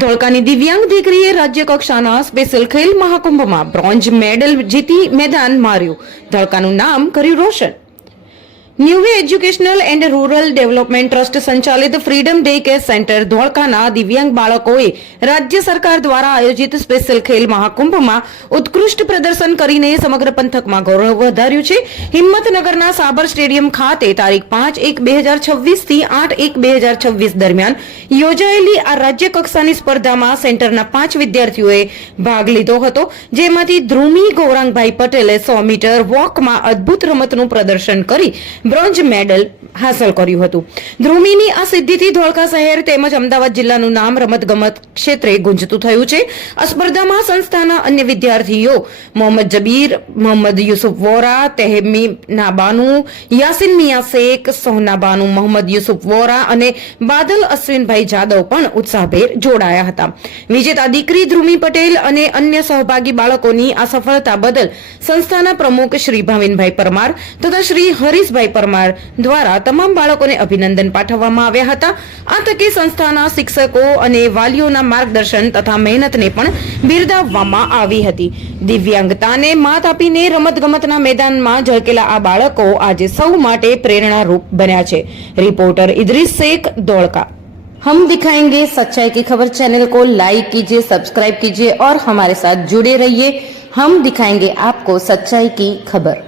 ધોળકાની દિવ્યાંગ દીકરીએ રાજ્ય કક્ષાના સ્પેશિયલ ખેલ મહાકુંભમાં બ્રોન્ઝ મેડલ જીતી મેદાન માર્યું. ધોળકાનું નામ કર્યું રોશન. ન્યુવે educational and rural development trust સંચાલિત ફ્રીડમ ડે કેર સેન્ટર ધોળકાના દિવ્યાંગ બાળકોએ રાજ્ય સરકાર દ્વારા આયોજિત સ્પેશિયલ ખેલ મહાકુંભમાં ઉત્કૃષ્ટ પ્રદર્શન કરીને સમગ્ર પંથકમાં ગૌરવ વધાર્યું છે. હિંમતનગરના સાબર સ્ટેડિયમ ખાતે તારીખ પાંચ એક બે હજાર છવ્વીસથી આઠ એક બે હજાર છવ્વીસ દરમિયાન યોજાયેલી આ રાજ્ય કક્ષાની સ્પર્ધામાં સેન્ટરના પાંચ વિદ્યાર્થીઓએ ભાગ લીધો હતો. જેમાંથી ધ્રુમી ગૌરાંગભાઈ પટેલે સો મીટર વોકમાં અદ્ભુત રમતનું પ્રદર્શન કરી બ્રોન્ઝ મેડલ હાંસલ કર્યું હતું. ધ્રુમીની આ સિદ્ધિથી ધોળકા શહેર તેમજ અમદાવાદ જિલ્લાનું નામ રમતગમત ક્ષેત્રે ગુંજતું થયું છે. આ સ્પર્ધામાં સંસ્થાના અન્ય વિદ્યાર્થીઓ મોહમ્મદ જબીર, મોહમ્મદ યુસુફ વોરા, તેહમી નાબાનુ, યાસીન મિયા શેખ સોહનાબાનુ મોહમ્મદ યુસુફ વોરા અને બાદલ અશ્વિનભાઈ જાદવ પણ ઉત્સાહભેર જોડાયા હતા. વિજેતા દીકરી ધ્રુમી પટેલ અને અન્ય સહભાગી બાળકોની આ સફળતા બદલ સંસ્થાના પ્રમુખ શ્રી ભાવિનભાઈ પરમાર તથા શ્રી હરીશભાઈ પરમાર દ્વારા તમામ બાળકોને અભિનંદન પાઠવવામાં આવ્યા હતા આ તકે સંસ્થાના શિક્ષકો અને વાલીઓના માર્ગદર્શન તથા મહેનતને પણ બિરદાવવામાં આવી હતી દિવ્યાંગતાને માત આપીને રમતગમતના મેદાનમાં ઝળકેલા આ બાળકો આજે સૌ માટે પ્રેરણારૂપ બન્યા છે રિપોર્ટર ઇદ્રીસ શેખ ધોળકા हम दिखाएंगे सच्चाई की खबर चैनल को लाइक कीजिए सब्सक्राइब कीजिए और हमारे साथ जुड़े रहिए हम दिखाएंगे आपको सच्चाई की खबर